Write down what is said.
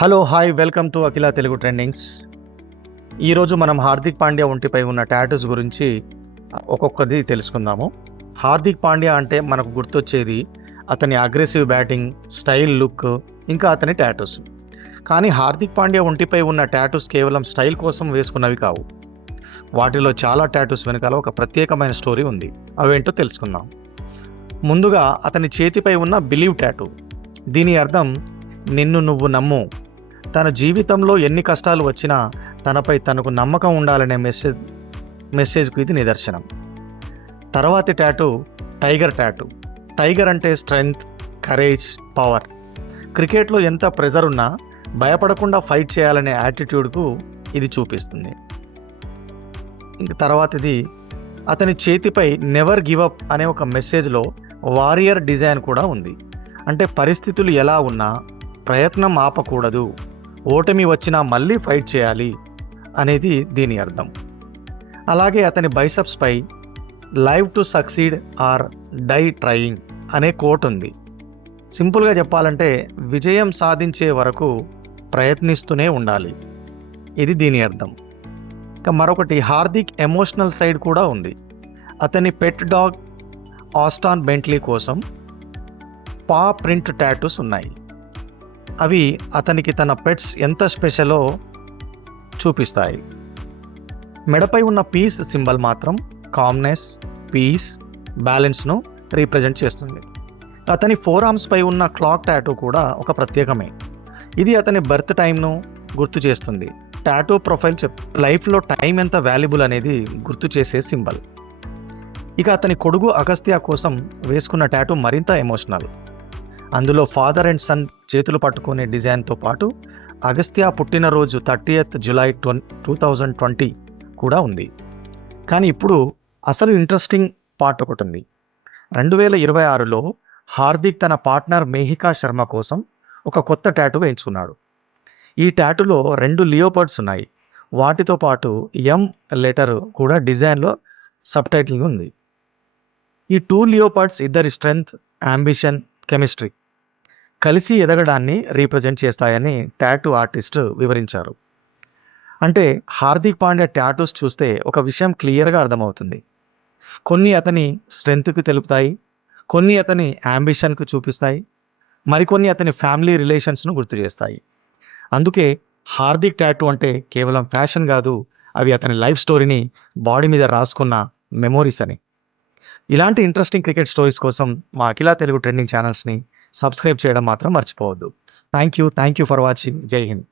Hello hi welcome to Akhila Telugu trendings. ఈరోజు మనం హార్దిక్ పాండ్యా ఒంటిపై ఉన్న టాటూస్ గురించి ఒక్కొక్కది తెలుసుకుందాము. హార్దిక్ పాండ్యా అంటే మనకు గుర్తొచ్చేది అతని అగ్రెసివ్ బ్యాటింగ్, స్టైల్ లుక్, ఇంకా అతని టాటూస్. కానీ హార్దిక్ పాండ్యా ఒంటిపై ఉన్న టాటూస్ కేవలం స్టైల్ కోసం వేసుకున్నవి కావు. వాటిలో చాలా టాటూస్ వెనకాల ఒక ప్రత్యేకమైన స్టోరీ ఉంది. అవేంటో తెలుసుకుందాం. ముందుగా అతని చేతిపై ఉన్న బిలీవ్ టాటూ. దీని అర్థం నిన్ను నువ్వు నమ్ము. తన జీవితంలో ఎన్ని కష్టాలు వచ్చినా తనపై తనకు నమ్మకం ఉండాలనే మెసేజ్కు ఇది నిదర్శనం. తర్వాతి టాటూ టైగర్ టాటూ. టైగర్ అంటే స్ట్రెంగ్త్, కరేజ్, పవర్. క్రికెట్లో ఎంత ప్రెజర్ ఉన్నా భయపడకుండా ఫైట్ చేయాలనే యాటిట్యూడ్కు ఇది చూపిస్తుంది. ఇంక తర్వాతది అతని చేతిపై నెవర్ గివ్ అప్ అనే ఒక మెసేజ్లో వారియర్ డిజైన్ కూడా ఉంది. అంటే పరిస్థితులు ఎలా ఉన్నా ప్రయత్నం ఆపకూడదు, ఓటమి వచ్చినా మళ్ళీ ఫైట్ చేయాలి అనేది దీని అర్థం. అలాగే అతని బైసెప్స్ పై live to succeed or die trying అనే కోట్ ఉంది. సింపుల్గా చెప్పాలంటే విజయం సాధించే వరకు ప్రయత్నిస్తూనే ఉండాలి, ఇది దీని అర్థం. ఇంకా మరొకటి హార్దిక్ ఎమోషనల్ సైడ్ కూడా ఉంది. అతని పెట్ డాగ్ ఆస్టాన్ బెంట్లీ కోసం పా ప్రింట్ టాటూస్ ఉన్నాయి. అవి అతనికి తన పెట్స్ ఎంత స్పెషలో చూపిస్తాయి. మెడపై ఉన్న పీస్ సింబల్ మాత్రం కామ్నెస్, పీస్, బ్యాలెన్స్ను రీప్రజెంట్ చేస్తుంది. అతని ఫోర్ ఆర్మ్స్ పై ఉన్న క్లాక్ టాటూ కూడా ఒక ప్రత్యేకమే. ఇది అతని బర్త్ టైంను గుర్తు చేస్తుంది. టాటూ ప్రొఫైల్ లైఫ్లో టైం ఎంత వాల్యుబుల్ అనేది గుర్తు చేసే సింబల్. ఇక అతని కొడుకు అగస్త్య కోసం వేసుకున్న టాటూ మరింత ఎమోషనల్. అందులో ఫాదర్ అండ్ సన్ చేతులు పట్టుకునే డిజైన్తో పాటు అగస్త్య పుట్టినరోజు 30th July 2020 కూడా ఉంది. కానీ ఇప్పుడు అసలు ఇంట్రెస్టింగ్ పార్ట్ ఒకటి ఉంది. 2026లో హార్దిక్ తన పార్ట్నర్ మేహికా శర్మ కోసం ఒక కొత్త టాటూ వేయించుకున్నాడు. ఈ టాటూలో 2 లియోపర్డ్స్ ఉన్నాయి. వాటితో పాటు ఎం లెటర్ కూడా డిజైన్లో సబ్ టైటిల్ ఉంది. ఈ 2 లియోపర్డ్స్ ఇద్దరి స్ట్రెంగ్త్, అంబిషన్, కెమిస్ట్రీ కలిసి ఎదగడాన్ని రీప్రజెంట్ చేస్తాయని టాటూ ఆర్టిస్ట్ వివరించారు. అంటే హార్దిక్ పాండ్యా టాటూస్ చూస్తే ఒక విషయం క్లియర్గా అర్థమవుతుంది. కొన్ని అతని స్ట్రెంగ్త్కి తెలుపుతాయి, కొన్ని అతని అంబిషన్కు చూపిస్తాయి, మరికొన్ని అతని ఫ్యామిలీ రిలేషన్స్ను గుర్తు చేస్తాయి. అందుకే హార్దిక్ టాటూ అంటే కేవలం ఫ్యాషన్ కాదు, అవి అతని లైఫ్ స్టోరీని బాడీ మీద రాసుకున్న మెమోరీస్ అని. ఇలాంటి ఇంట్రెస్టింగ్ క్రికెట్ స్టోరీస్ కోసం మా అఖిల తెలుగు ట్రెండింగ్ ఛానల్స్ని సబ్స్క్రైబ్ చేయడం మాత్రం మర్చిపోవద్దు. Thank you for watching. జై హింద్.